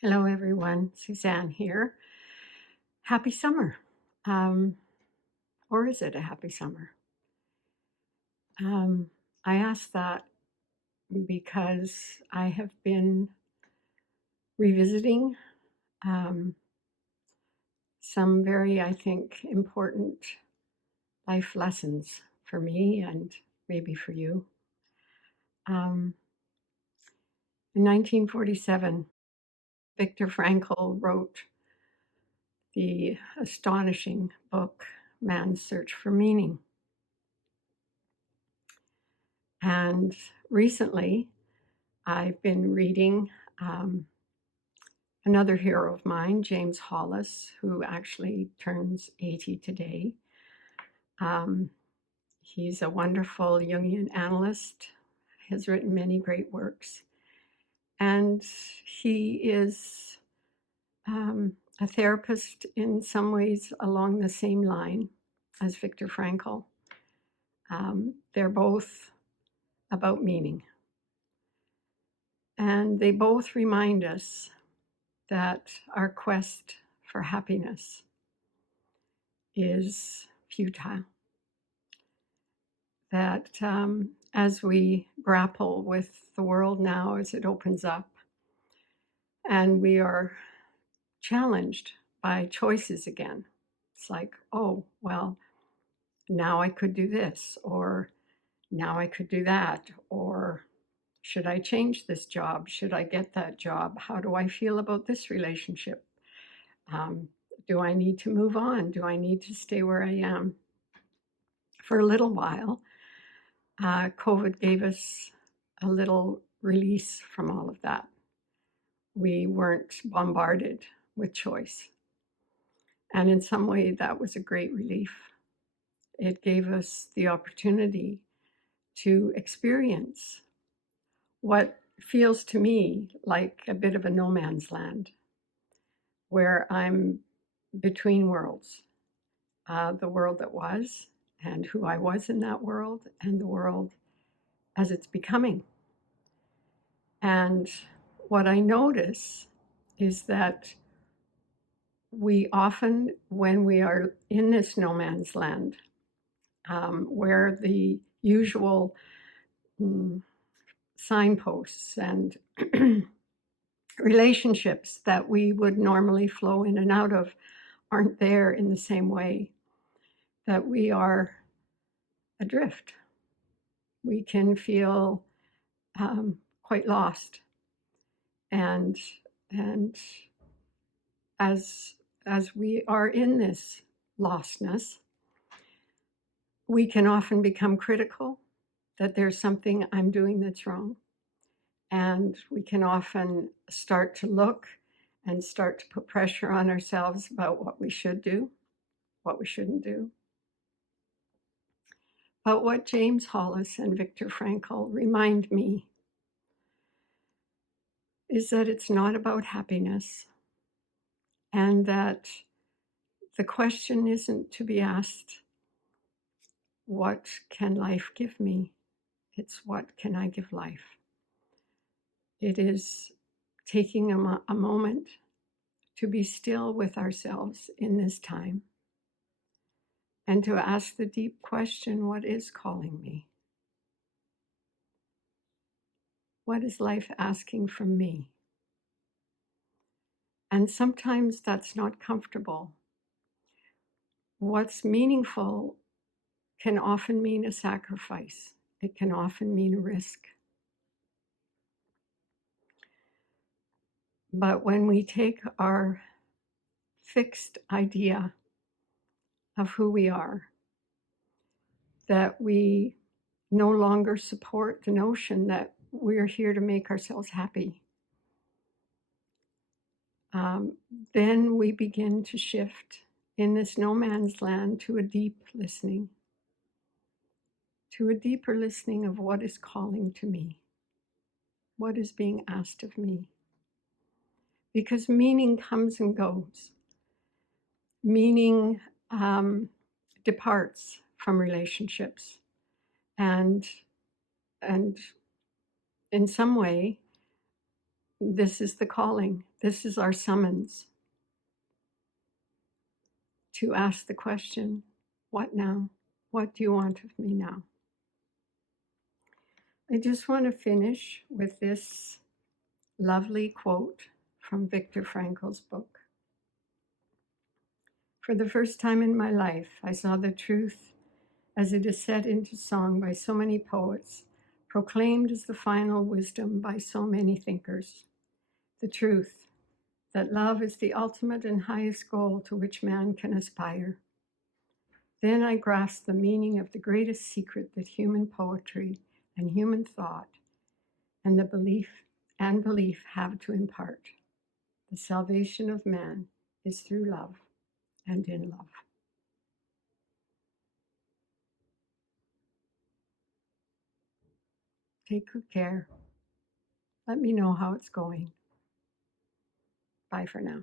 Hello, everyone. Suzanne here. Happy summer. Um, or is it a happy summer? Um, I ask that because I have been revisiting um, some very, I think, important life lessons for me and maybe for you. In 1947, Viktor Frankl wrote the astonishing book, Man's Search for Meaning. And recently, I've been reading um, another hero of mine, James Hollis, who actually turns 80 today. Um, he's a wonderful Jungian analyst, has written many great works, and he is a therapist in some ways along the same line as Viktor Frankl. They're both about meaning, and they both remind us that our quest for happiness is futile. That as we grapple with the world now as it opens up and we are challenged by choices again, it's like, oh, well, now I could do this, or now I could do that, or should I change this job? Should I get that job? How do I feel about this relationship? Um, do I need to move on? Do I need to stay where I am? For a little while, COVID gave us a little release from all of that. We weren't bombarded with choice. And in some way, that was a great relief. It gave us the opportunity to experience what feels to me like a bit of a no man's land, where I'm between worlds, the world that was and who I was in that world, and the world as it's becoming. And what I notice is that we often, when we are in this no man's land, where the usual signposts and relationships that we would normally flow in and out of aren't there in the same way, that we are adrift. We can feel quite lost. And as we are in this lostness, we can often become critical that there's something I'm doing that's wrong. And we can often start to look and start to put pressure on ourselves about what we should do, what we shouldn't do. But what James Hollis and Viktor Frankl remind me is that it's not about happiness, and that the question isn't to be asked, what can life give me? It's what can I give life? It is taking a moment to be still with ourselves in this time and to ask the deep question, what is calling me? What is life asking from me? And sometimes that's not comfortable. What's meaningful can often mean a sacrifice. It can often mean a risk. But when we take our fixed idea of who we are, that we no longer support the notion that we're here to make ourselves happy, then we begin to shift in this no man's land to a deep listening, to a deeper listening of what is calling to me, what is being asked of me. Because meaning comes and goes. Meaning departs from relationships, and in some way This is the calling. This is our summons to ask the question, what now? What do you want of me now? I just want to finish with this lovely quote from Viktor Frankl's book. For the first time in my life, I saw the truth as it is set into song by so many poets, proclaimed as the final wisdom by so many thinkers. The truth that love is the ultimate and highest goal to which man can aspire. Then I grasped the meaning of the greatest secret that human poetry and human thought and the belief have to impart. The salvation of man is through love and in love. Take good care. Let me know how it's going. Bye for now.